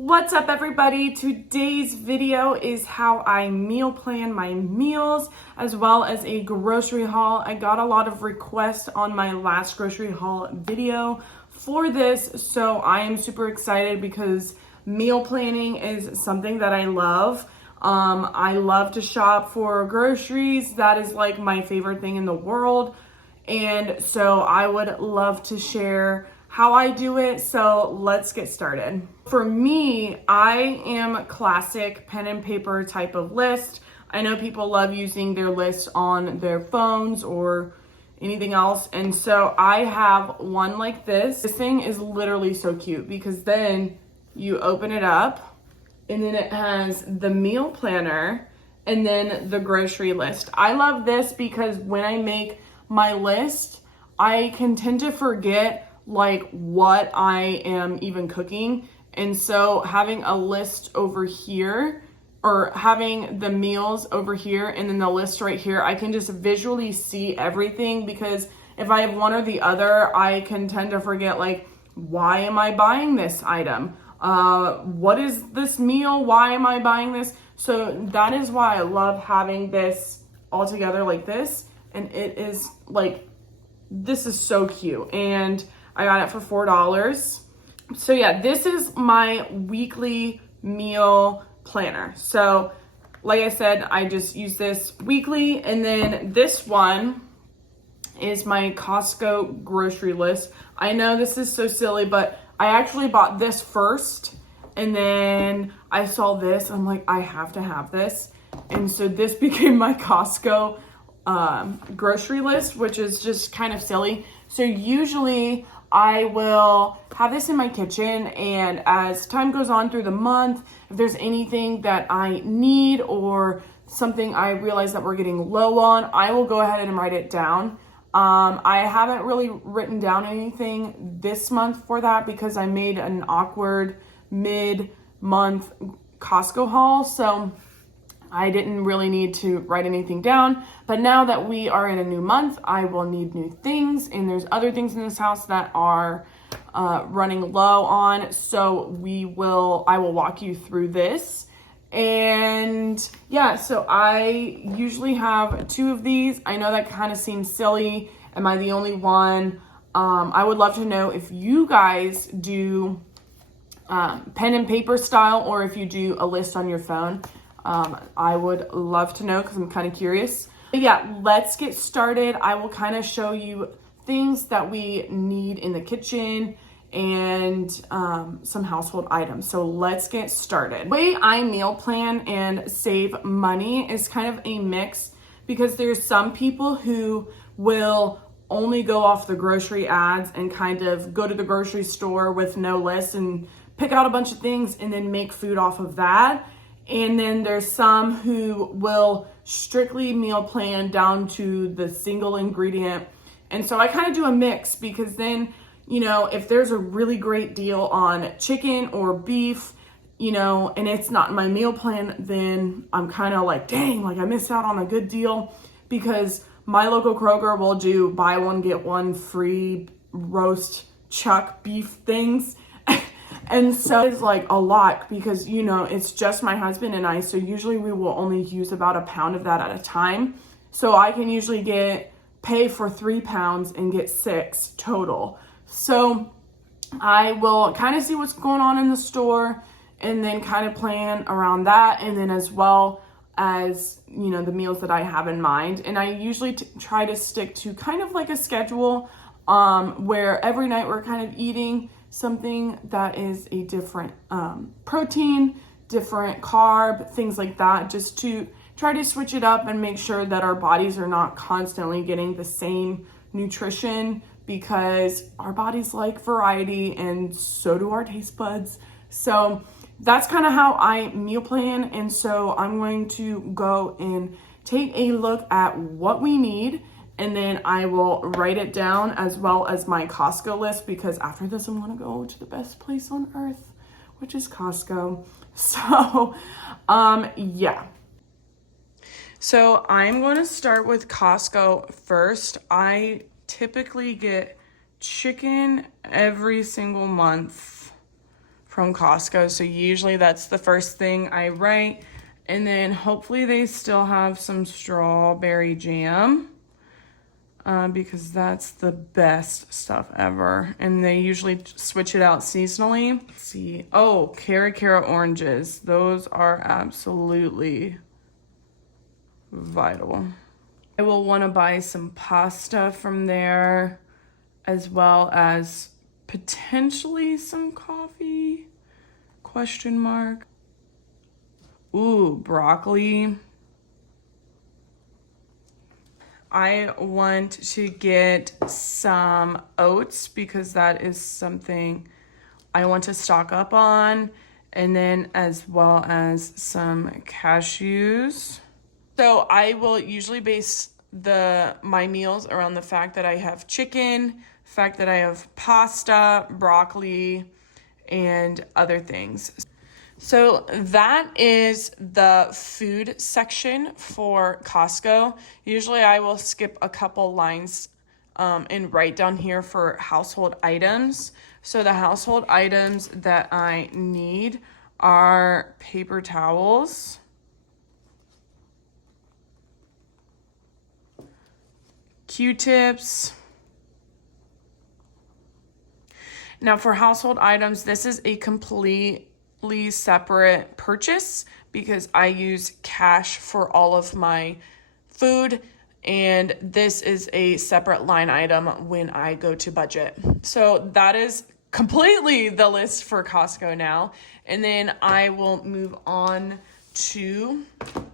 What's up, everybody? Today's video is how I meal plan my meals as well as a grocery haul. I got a lot of requests on my last grocery haul video for this, so I am super excited because meal planning is something that I love. I love to shop for groceries. That is like my favorite thing in the world. And so I would love to share how I do it. So let's get started. For me, I am classic pen and paper type of list. I know people love using their lists on their phones or anything else. And so I have one like this. This thing is literally so cute because then you open it up and then it has the meal planner and then the grocery list. I love this because when I make my list, I can tend to forget like what I am even cooking. And so having a list over here or having the meals over here and then the list right here, I can just visually see everything, because if I have one or the other, I can tend to forget like, why am I buying this item? What is this meal? Why am I buying this? So that is why I love having this all together like this. And it is like, this is so cute. And I got it for $4. So yeah, this is my weekly meal planner. So like I said, I just use this weekly. And then this one is my Costco grocery list. I know this is so silly, but I actually bought this first. And then I saw this. I'm like, I have to have this. And so this became my Costco grocery list, which is just kind of silly. So usually I will have this in my kitchen, and as time goes on through the month, if there's anything that I need or something I realize that we're getting low on, I will go ahead and write it down. I haven't really written down anything this month for that because I made an awkward mid-month Costco haul, so I didn't really need to write anything down. But now that we are in a new month, I will need new things, and there's other things in this house that are running low on. So I will walk you through this. And yeah, so I usually have 2 of these. I know that kind of seems silly. Am I the only one? I would love to know if you guys do pen and paper style or if you do a list on your phone. I would love to know because I'm kind of curious. But yeah, let's get started. I will kind of show you things that we need in the kitchen and some household items. So let's get started. The way I meal plan and save money is kind of a mix, because there's some people who will only go off the grocery ads and kind of go to the grocery store with no list and pick out a bunch of things and then make food off of that. And then there's some who will strictly meal plan down to the single ingredient. And so I kind of do a mix, because then, you know, if there's a really great deal on chicken or beef, you know, and it's not in my meal plan, then I'm kind of like, dang, like I missed out on a good deal, because my local Kroger will do buy one, get one free roast chuck beef things. And so it's like a lot, because, you know, it's just my husband and I. So usually we will only use about a pound of that at a time. So I can usually pay for 3 pounds and get 6 total. So I will kind of see what's going on in the store and then kind of plan around that. And then as well as, you know, the meals that I have in mind. And I usually try to stick to kind of like a schedule where every night we're kind of eating something that is a different protein, different carb, things like that, just to try to switch it up and make sure that our bodies are not constantly getting the same nutrition, because our bodies like variety and so do our taste buds. So that's kind of how I meal plan. And so I'm going to go and take a look at what we need, and then I will write it down as well as my Costco list, because after this, I'm going to go to the best place on earth, which is Costco. So, yeah. So I'm going to start with Costco first. I typically get chicken every single month from Costco. So usually that's the first thing I write. And then hopefully they still have some strawberry jam. Because that's the best stuff ever. And they usually switch it out seasonally. Let's see. Oh, Cara oranges. Those are absolutely vital. I will want to buy some pasta from there, as well as potentially some coffee, question mark. Ooh, broccoli. I want to get some oats because that is something I want to stock up on, and then as well as some cashews. So I will usually base my meals around the fact that I have chicken, the fact that I have pasta, broccoli, and other things. So that is the food section for Costco. Usually I will skip a couple lines and write down here for household items. So the household items that I need are paper towels, Q-tips. Now for household items, this is a completely separate purchase because I use cash for all of my food, and this is a separate line item when I go to budget. So that is completely the list for Costco now. And then I will move on to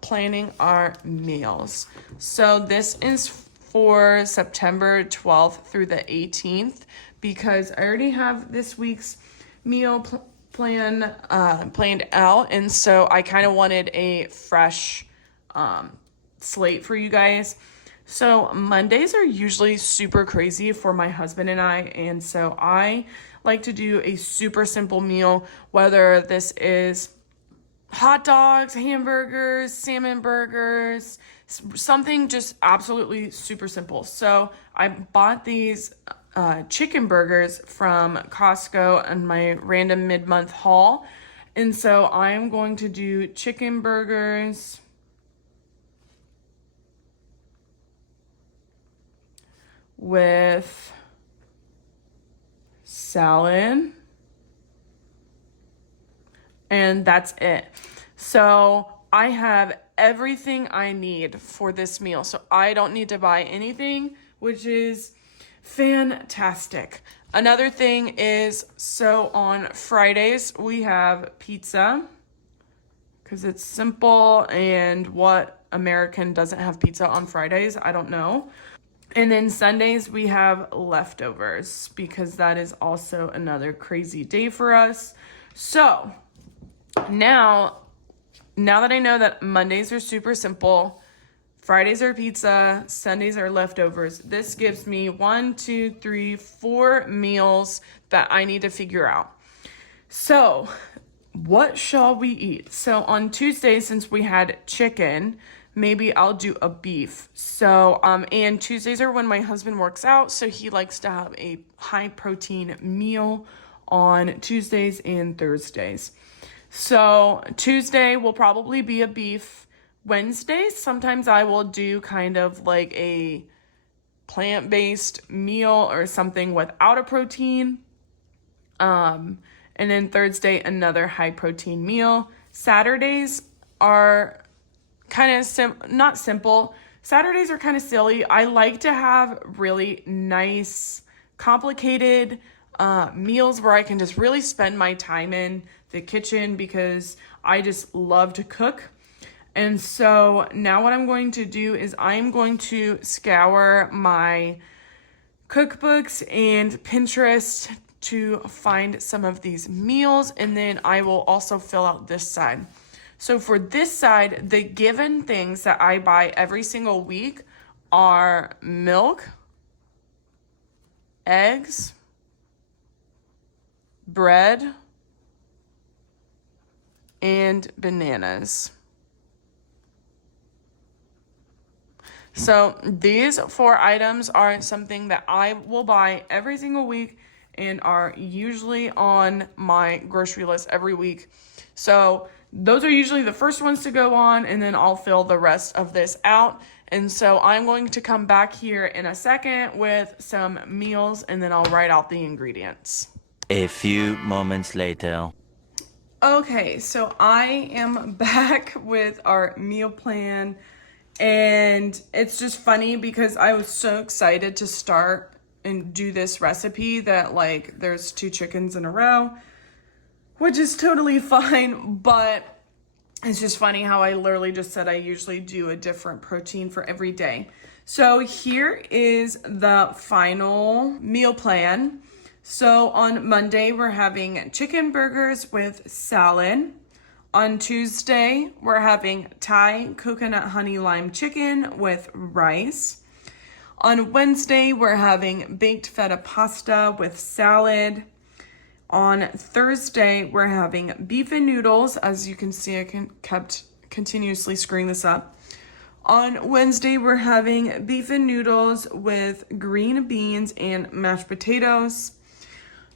planning our meals. So this is for September 12th through the 18th because I already have this week's meal planned out, and so I kind of wanted a fresh slate for you guys. So Mondays are usually super crazy for my husband and I, and so I like to do a super simple meal, whether this is hot dogs, hamburgers, salmon burgers, something just absolutely super simple. So I bought these chicken burgers from Costco in my random mid-month haul. And so I am going to do chicken burgers with salad. And that's it. So I have everything I need for this meal. So I don't need to buy anything, which is fantastic. Another thing is, so on Fridays we have pizza because it's simple, and what American doesn't have pizza on Fridays? I don't know. And then Sundays we have leftovers because that is also another crazy day for us. So now that I know that Mondays are super simple, Fridays are pizza, Sundays are leftovers, this gives me 4 meals that I need to figure out. So what shall we eat? So on Tuesday, since we had chicken, maybe I'll do a beef. So, and Tuesdays are when my husband works out, so he likes to have a high protein meal on Tuesdays and Thursdays. So Tuesday will probably be a beef. Wednesday, sometimes I will do kind of like a plant-based meal or something without a protein. And then Thursday, another high protein meal. Saturdays are kind of not simple. Saturdays are kind of silly. I like to have really nice, complicated meals where I can just really spend my time in the kitchen because I just love to cook. And so now what I'm going to do is I'm going to scour my cookbooks and Pinterest to find some of these meals, and then I will also fill out this side. So for this side, the given things that I buy every single week are milk, eggs, bread, and bananas. So these 4 items are something that I will buy every single week and are usually on my grocery list every week. So those are usually the first ones to go on, and then I'll fill the rest of this out. And so I'm going to come back here in a second with some meals, and then I'll write out the ingredients. A few moments later. Okay, so I am back with our meal plan, and it's just funny because I was so excited to start and do this recipe that like there's 2 chickens in a row, which is totally fine, but it's just funny how I literally just said I usually do a different protein for every day. So here is the final meal plan. So on Monday, we're having chicken burgers with salad. On Tuesday, we're having Thai coconut honey lime chicken with rice. On Wednesday, we're having baked feta pasta with salad. On Thursday, we're having beef and noodles. As you can see, I kept continuously screwing this up. On Wednesday, we're having beef and noodles with green beans and mashed potatoes.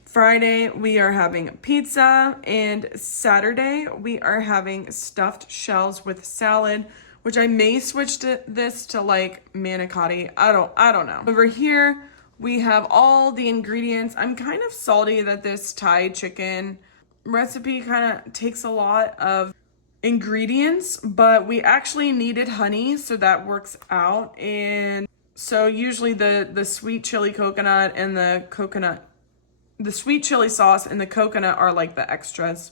Friday, we are having pizza, and Saturday, we are having stuffed shells with salad, which I may switch this to like manicotti. I don't know. Over here, we have all the ingredients. I'm kind of salty that this Thai chicken recipe kind of takes a lot of ingredients, but we actually needed honey, so that works out. And so usually the sweet chili coconut and the sweet chili sauce and the coconut are like the extras.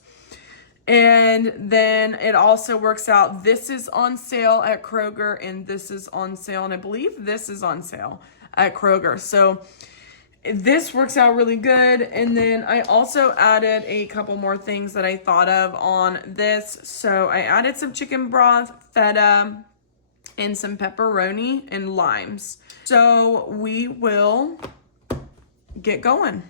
And then it also works out, this is on sale at Kroger and this is on sale, and I believe this is on sale at Kroger. So this works out really good. And then I also added a couple more things that I thought of on this. So I added some chicken broth, feta, and some pepperoni and limes. So we will get going.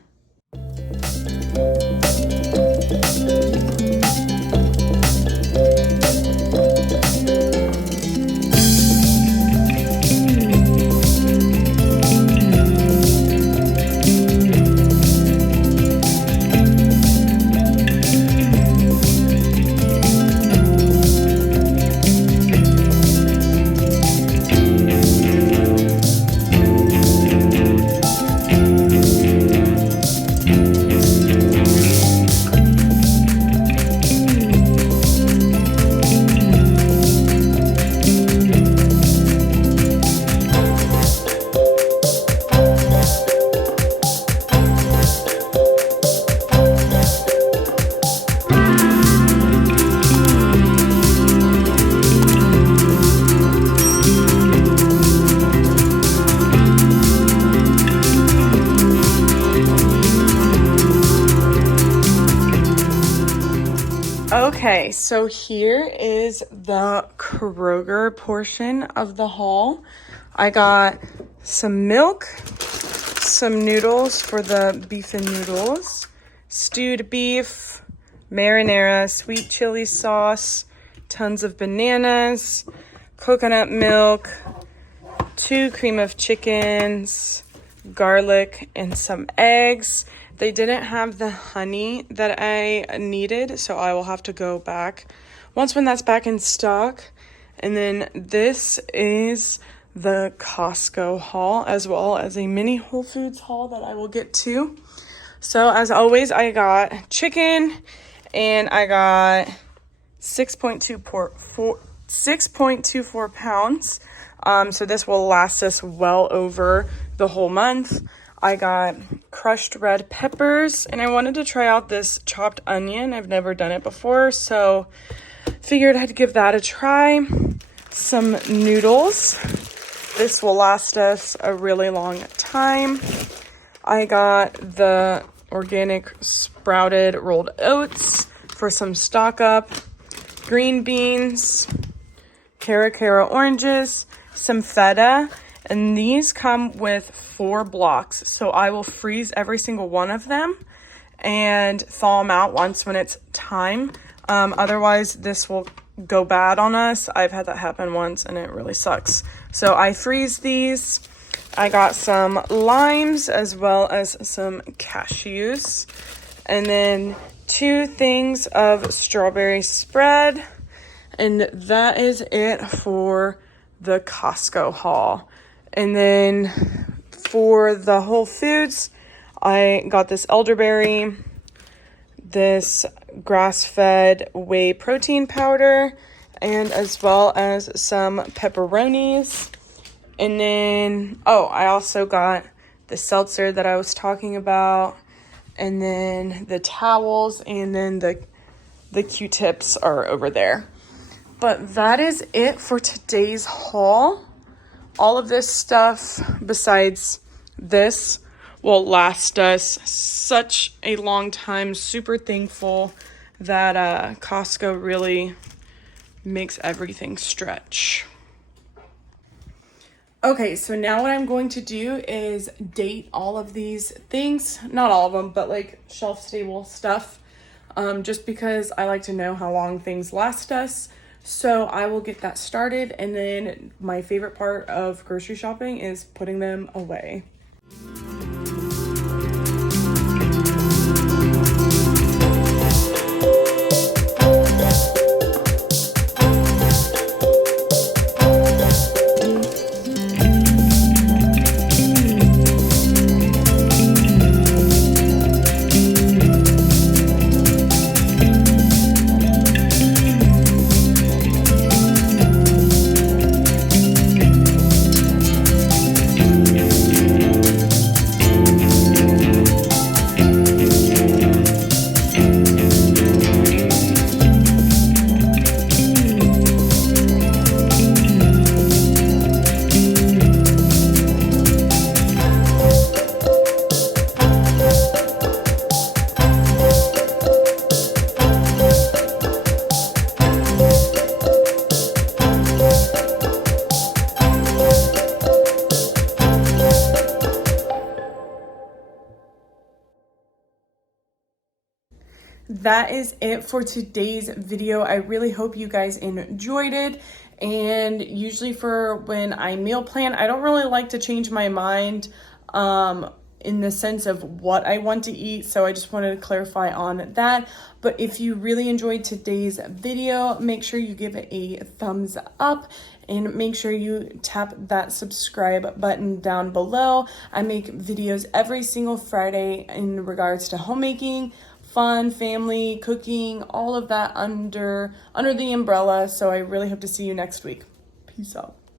Okay, so here is the Kroger portion of the haul. I got some milk, some noodles for the beef and noodles, stewed beef, marinara, sweet chili sauce, tons of bananas, coconut milk, 2 cream of chickens, garlic, and some eggs. They didn't have the honey that I needed, so I will have to go back when that's back in stock. And then this is the Costco haul, as well as a mini Whole Foods haul that I will get to. So as always, I got chicken, and I got 6.24 pounds. So this will last us well over the whole month. I got crushed red peppers, and I wanted to try out this chopped onion. I've never done it before, so figured I'd give that a try. Some noodles. This will last us a really long time. I got the organic sprouted rolled oats for some stock up. Green beans, Cara oranges, some feta, and these come with 4 blocks. So I will freeze every single one of them and thaw them out once when it's time. Otherwise, this will go bad on us. I've had that happen once and it really sucks. So I freeze these. I got some limes as well as some cashews. And then 2 things of strawberry spread. And that is it for the Costco haul. And then for the Whole Foods, I got this elderberry, this grass-fed whey protein powder, and as well as some pepperonis. And then, I also got the seltzer that I was talking about, and then the towels, and then the Q-tips are over there. But that is it for today's haul. All of this stuff, besides this, will last us such a long time. Super thankful that Costco really makes everything stretch. Okay, so now what I'm going to do is date all of these things. Not all of them, but like shelf-stable stuff. Just because I like to know how long things last us. So I will get that started, and then my favorite part of grocery shopping is putting them away. That is it for today's video. I really hope you guys enjoyed it. And usually for when I meal plan, I don't really like to change my mind in the sense of what I want to eat. So I just wanted to clarify on that. But if you really enjoyed today's video, make sure you give it a thumbs up and make sure you tap that subscribe button down below. I make videos every single Friday in regards to homemaking, fun, family, cooking, all of that under the umbrella. So I really hope to see you next week. Peace out.